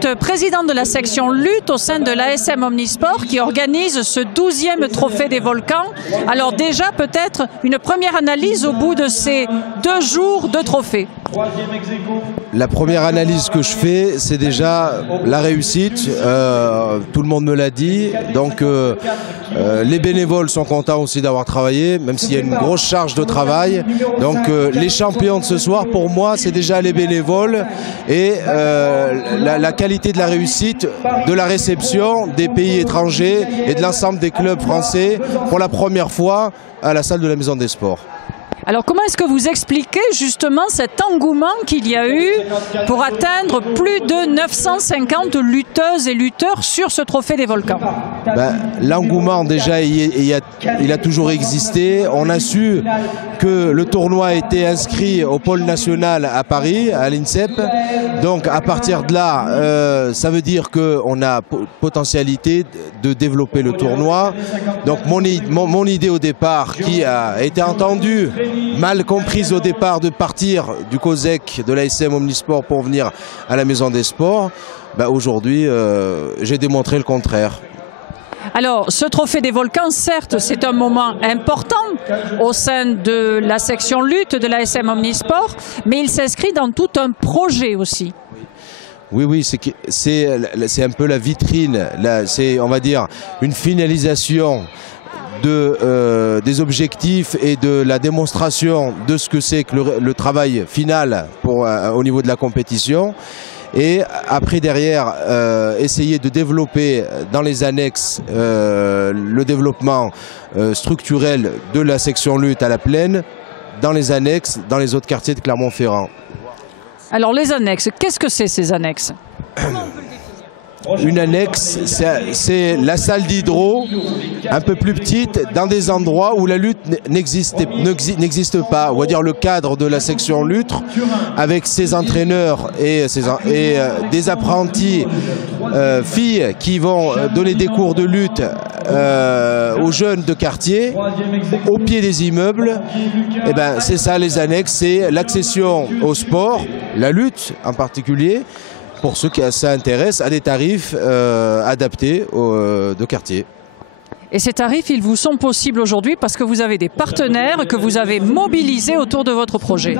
êtes président de la section lutte au sein de l'ASM Omnisport qui organise ce 12e trophée des volcans. Alors déjà peut-être une première analyse au bout de ces 2 jours de trophée. La première analyse que je fais, c'est déjà la réussite. Tout le monde me l'a dit. Donc les bénévoles sont contents aussi d'avoir travaillé, même s'il y a une grosse charge de travail. Donc les champions de ce soir, pour moi, c'est déjà les bénévoles et la qualité de la réussite, de la réception des pays étrangers et de l'ensemble des clubs français pour la première fois à la salle de la Maison des Sports. Alors comment est-ce que vous expliquez justement cet engouement qu'il y a eu pour atteindre plus de 950 lutteuses et lutteurs sur ce trophée des volcans? L'engouement déjà il a toujours existé. On a su que le tournoi a été inscrit au pôle national à Paris, à l'INSEP. Donc à partir de là, ça veut dire qu'on a potentialité de développer le tournoi. Donc mon idée au départ, qui a été entendue, mal comprise au départ, de partir du COSEC de l'ASM Omnisport pour venir à la Maison des Sports, aujourd'hui j'ai démontré le contraire. Alors, ce trophée des volcans, certes, c'est un moment important au sein de la section lutte de l'ASM Omnisport, mais il s'inscrit dans tout un projet aussi. Oui, c'est un peu la vitrine, c'est, on va dire, une finalisation des objectifs et de la démonstration de ce que c'est que le travail final au niveau de la compétition. Et après derrière, essayer de développer dans les annexes le développement structurel de la section lutte à la Plaine, dans les annexes, dans les autres quartiers de Clermont-Ferrand. Alors les annexes, qu'est-ce que c'est ces annexes ? Une annexe, c'est la salle d'hydro, un peu plus petite, dans des endroits où la lutte n'existe pas. On va dire le cadre de la section lutte, avec ses entraîneurs et des apprentis filles qui vont donner des cours de lutte aux jeunes de quartier, au pied des immeubles. Et c'est ça les annexes, c'est l'accession au sport, la lutte en particulier, pour ceux qui s'intéressent à des tarifs adaptés de quartier. Et ces tarifs, ils vous sont possibles aujourd'hui parce que vous avez des partenaires que vous avez mobilisés autour de votre projet.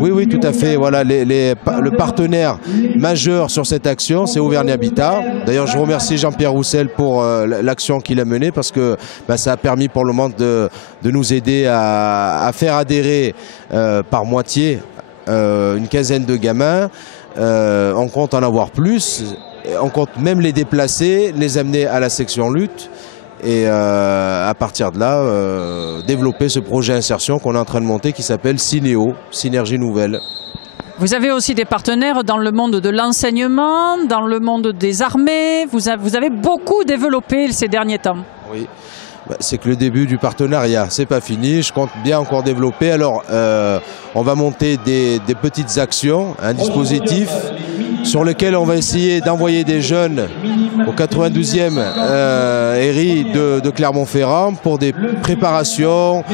Oui, tout à fait. Voilà, le partenaire majeur sur cette action, c'est Auvergne Habitat. D'ailleurs, je remercie Jean-Pierre Roussel pour l'action qu'il a menée parce que ça a permis pour le moment de nous aider à faire adhérer par moitié une quinzaine de gamins. On compte en avoir plus, on compte même les déplacer, les amener à la section lutte et à partir de là développer ce projet insertion qu'on est en train de monter qui s'appelle Synéo, Synergie Nouvelle. Vous avez aussi des partenaires dans le monde de l'enseignement, dans le monde des armées, vous avez beaucoup développé ces derniers temps. Oui. C'est que le début du partenariat, c'est pas fini, je compte bien encore développer. Alors, on va monter des petites actions, un dispositif sur lequel on va essayer d'envoyer des jeunes au 92e ERI de Clermont-Ferrand pour des préparations,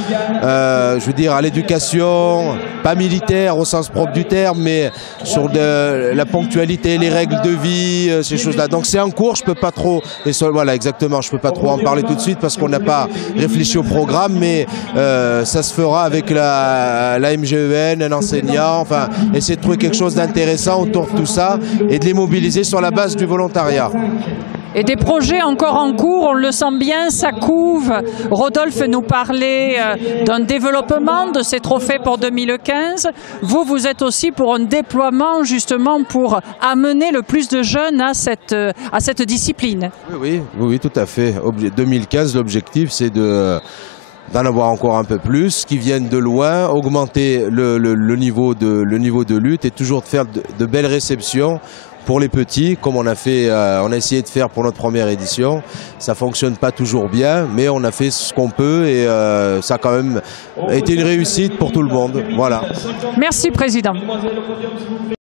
je veux dire, à l'éducation, pas militaire au sens propre du terme, mais sur la ponctualité, les règles de vie, ces choses-là. Donc c'est en cours, je peux pas trop, voilà exactement, je peux pas trop en parler tout de suite parce qu'on n'a pas réfléchi au programme, mais ça se fera avec la MGEN, un enseignant, enfin, essayer de trouver quelque chose d'intéressant autour de tout ça et de les mobiliser sur la base du volontariat. Et des projets encore en cours, on le sent bien, ça couve. Rodolphe nous parlait d'un développement de ces trophées pour 2015. Vous êtes aussi pour un déploiement justement pour amener le plus de jeunes à cette discipline. Oui, tout à fait. 2015, l'objectif c'est d'en avoir encore un peu plus, qui viennent de loin, augmenter le niveau de lutte et toujours de faire de belles réceptions pour les petits, comme on a essayé de faire pour notre première édition. Ça fonctionne pas toujours bien, mais on a fait ce qu'on peut et ça a quand même été une réussite pour tout le monde. Voilà. Merci Président.